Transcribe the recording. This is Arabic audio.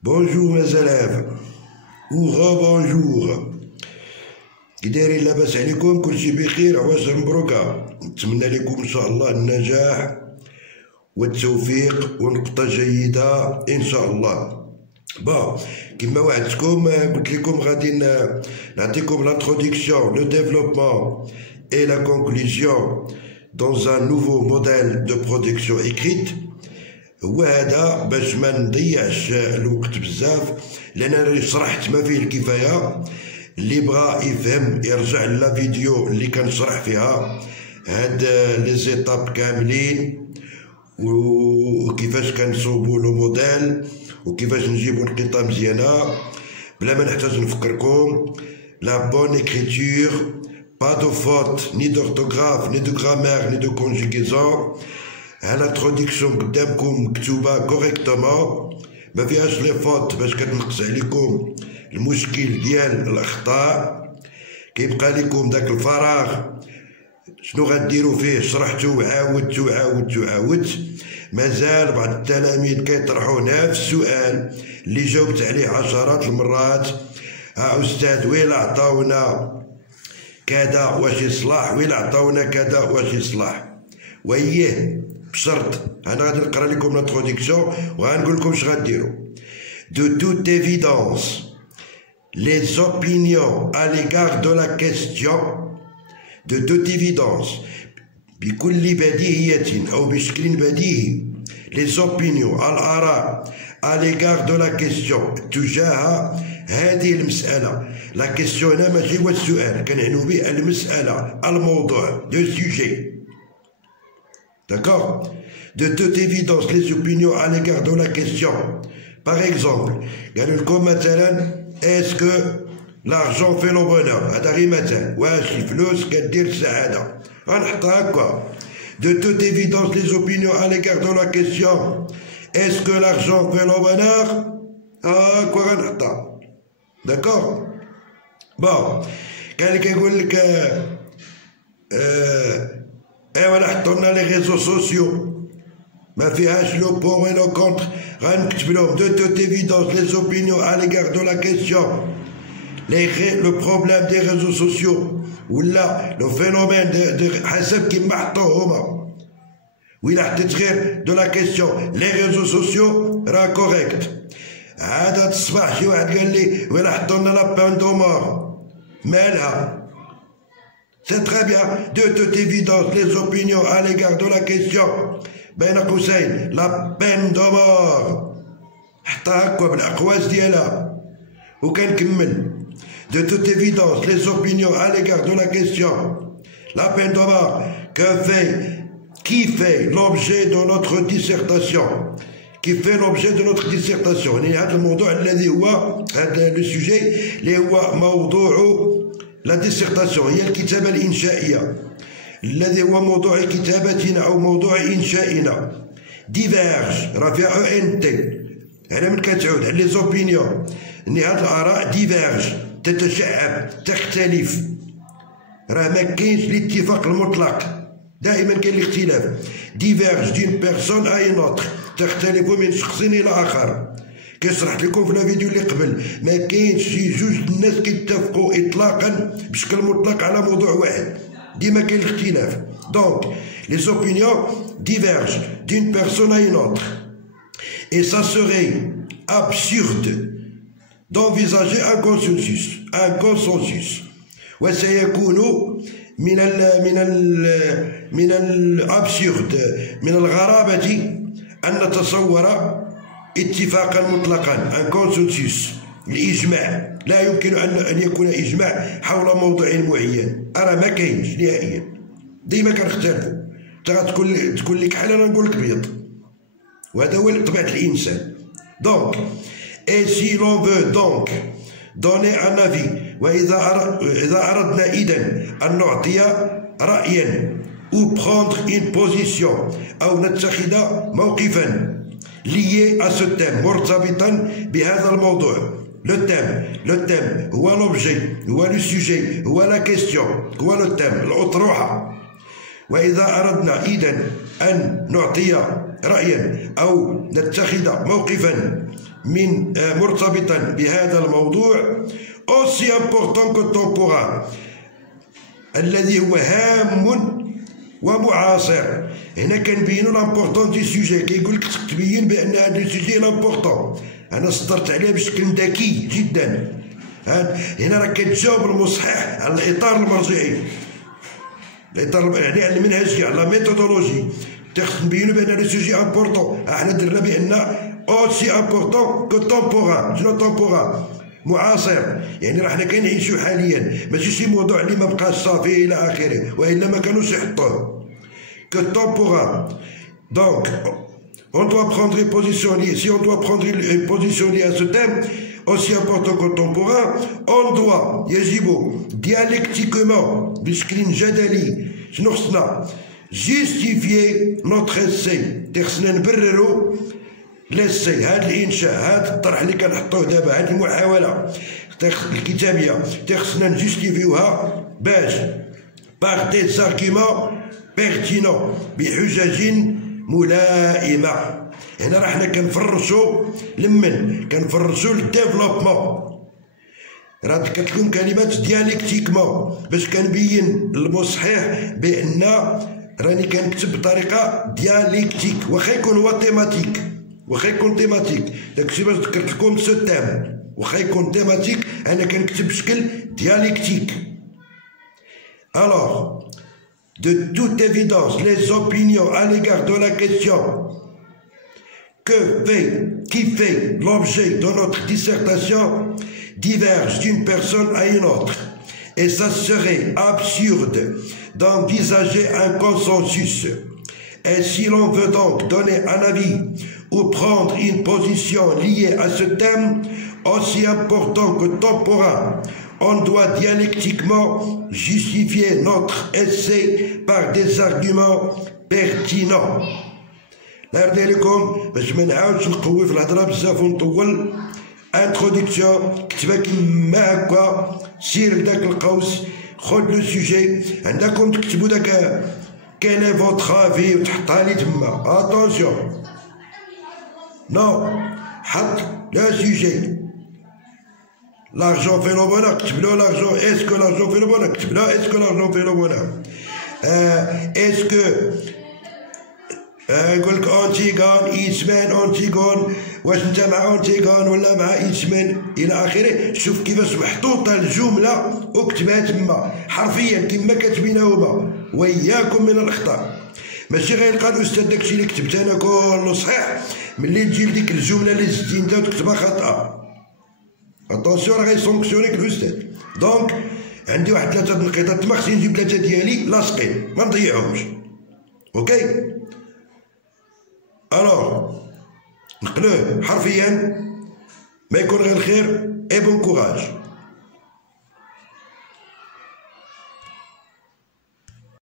Bonjour mes élèves ou rebonjour. كي دايرين لاباس عليكم؟ كلشي بخير، عواش مبروكة. نتمنى لكم ان شاء الله النجاح والتوفيق ونقطة جيدة ان شاء الله. كما وعدتكم قلت لكم غادي نعطيكم l'introduction, le développement et la conclusion dans un nouveau modèle de production écrite. وهذا باش ما نضيعش الوقت بزاف، لان انا شرحت ما فيه الكفايه. اللي بغى يفهم يرجع لا فيديو اللي كنشرح فيها هاد لي زيتاب كاملين، وكيفاش كنصوبوا لو موديل وكيفاش نجيبوا القطع مزيانه بلا ما نحتاج نفكركم. لا بون écriture, pas de faute ni d'orthographe ni de grammaire ni de conjugaison. l'introduction قدامكم مكتوبه كوريكتومون، ما فيهاش لي فوت باش كتنقص عليكم المشكل ديال الاخطاء. كيبقى لكم داك الفراغ شنو غديروا فيه، شرحتو وعاودت. مازال بعض التلاميذ كيطرحوا نفس السؤال اللي جاوبت عليه عشرات المرات. استاذ ويلا عطاونا كذا واش يصلح، ويلا عطاونا كذا واش يصلح. وياه بشرط انا غادي نقرا لكم l'introduction وغنقول لكم اش غديروا. De toute évidence, les opinions à l'égard de la question, de toute évidence, بكل بديهية أو بشكل بديهي، les opinions الآراء à l'égard de la question تجاه هذه المسألة. la question هنا ماشي هو السؤال، كنعنيو به المسألة، الموضوع، le sujet. D'accord? De toute évidence, les opinions à l'égard de la question. Par exemple, comme مثلا est-ce que l'argent fait le bonheur؟ هذا غير مثال. واش الفلوس كدير السعادة؟ غنحطها هكا. De toute évidence, les opinions à l'égard de la question. Est-ce que l'argent fait le bonheur؟ هكا غنحطها. D'accord? كان كيقول لك ايوا حطوا لنا لي ريزو سوسيو، ما فيهاش لو بور اي لو كونتر، غنكتب لهم دو توت ايفيدونس لي اوبينيون على ليغار دو لا كيسيون. لو بروبليم دي ريزو سوسيو ولا لو فينومين حسب كيما حطوه هما. وإلا حطيت غير دو لا كيسيون لي ريزو سوسيو راه كوريكت. عاد هاد الصباح شي واحد قال لي وإلا حطوا لنا لا بان دو مور، مالها؟ C'est très bien. De toute évidence, les opinions à l'égard de la question. بين قوسين la peine de mort. حطها هكا بالأقواس ديالها وكنكمل. De toute évidence, les opinions à l'égard de la question. La peine de mort qui fait l'objet de notre dissertation. Qui fait l'objet de notre dissertation. يعني هذا الموضوع الذي هو هذا le sujet اللي هو موضوع لا ديسيرتاسيون، هي الكتابة الإنشائية الذي هو موضوع كتابتنا أو موضوع إنشائنا. ديفيرج راه فيها او ان تي، هنا من كتعود على لي زوبينيون ان هاد الآراء ديفيرج تتشعب تختلف، راه ما كاينش الاتفاق المطلق، دائما كاين الاختلاف. ديفيرج دين بيرسون أ اون اوتر، تختلف من شخص إلى آخر. كي شرحت لكم في الفيديو اللي قبل ما كاينش شي جوج الناس كيتفقوا اطلاقا بشكل مطلق على موضوع واحد، ديما كاين الاختلاف. دونك لي اوبينيون ديفيرج دون بيرسون ا اون اوتر et ça serait absurde d'envisager un consensus وسيكون من الابسورد، من الغرابة أن نتصور اتفاقا مطلقا، ان كونسنسوس، الاجماع. لا يمكن ان يكون اجماع حول موضوع معين، انا ما كاينش نهائيا، ديما كنختلفوا. انت غتقول لك حل، انا نقول لك بيض، وهذا هو طبيعه الانسان. دونك اي سي لون فو دونك دوني ان افي، واذا اردنا اذا ان نعطي رايا او بروندر اون بوزيسيون او نتخذ موقفا lié à ce thème مرتبطا بهذا الموضوع. le thème هو l'objet، هو le sujet، هو la question، هو le thème الأطروحة. وإذا أردنا إذن أن نعطي رأيا أو نتخذ موقفا من مرتبطا بهذا الموضوع aussi important contemporain الذي هو هام ومعاصر. هنا كنبينو لامبورطون دي سوجي، كيقول لك تبين بان هذا السوجي لامبورطون. انا صدرت عليه بشكل ذكي جدا. هنا راك كتجاوب المصحح على الاطار المرجعي، الاطار يعني على المنهجيه، على لا ميثودولوجي. خصنا نبينو بان هذا السوجي امبورطون. احنا درنا بان اوسي امبورطون كو تومبوران. شنو تومبوران؟ معاصر، يعني راه حنا كنعيشو حاليا، ماشي شي موضوع اللي ما بقاش صافي الى اخره، والا ما كانوش يحطوه. Que temporain. Donc, on doit prendre une position liée. Si on doit prendre une position liée à ce thème, aussi important contemporain, on doit, يجب dialectiquement, بشكل جدلي، شنو خصنا؟ justifier notre essai. خصنا نبررو ليسي، هذا الانشاء، هذا الطرح اللي كنحطوه دابا، هذه المحاولة الكتابية، خصنا نجوستيفيوها باش باغ دي زارغيمون بيرتينون، بحجج ملائمة. هنا راه حنا كنفرشو لمن كنفرشو للديفلوبمون. راه ذكرت لكم كلمات دياليكتيكمون باش كنبين للمصحح بان راني كنكتب بطريقه دياليكتيك، واخا يكون هو تيماتيك، واخا يكون تيماتيك. داكشي باش ذكرت لكم سو تيم، واخا يكون تيماتيك انا كنكتب بشكل دياليكتيك. Alors, de toute évidence, les opinions à l'égard de la question qui fait l'objet de notre dissertation divergent d'une personne à une autre, et ça serait absurde d'envisager un consensus. Et si l'on veut donc donner un avis ou prendre une position liée à ce thème aussi important que temporain, on doit dialectiquement justifier notre essai par des arguments pertinents. الله يرضي عليكم باش ما نعاودش نقوي في الهضره بزاف ونطول. انتروداكسيون كتبها كيما هكا، سير لذاك القوس، خذ لو سوجي عندكم، تكتبوا داك كان اي فوتر افي وتحطها لي تما. اتونسيون نو، حط لو سوجي. L'argent fait le bonheur, كتب له l'argent. Est-ce que l'argent fait le bonheur؟ كتب له est-ce que l'argent fait le bonheur. Est-ce que يقول لك أنتيغون إيسمان أنتيغون، واش أنت مع أنتيغون ولا مع إيسمان إلى آخره. شوف كيفاش محطوطة الجملة وكتبها تما حرفيا كما كاتبينها هما، وإياكم من الأخطاء. ماشي غيلقى الأستاذ داكشي اللي كتبت أنا كله صحيح، ملي تجي لديك الجملة اللي زدتي أنت وتكتبها خاطئة، اتونسيون راه غيسونكسيونيك الأستاذ. دونك عندي واحد 3 النقيضات تما، خصني نجيب 3 ديالي لاصقين ما نضيعهمش. اوكي، الوغ نقلوه حرفيا، ما يكون غير الخير. اي بون كوراج.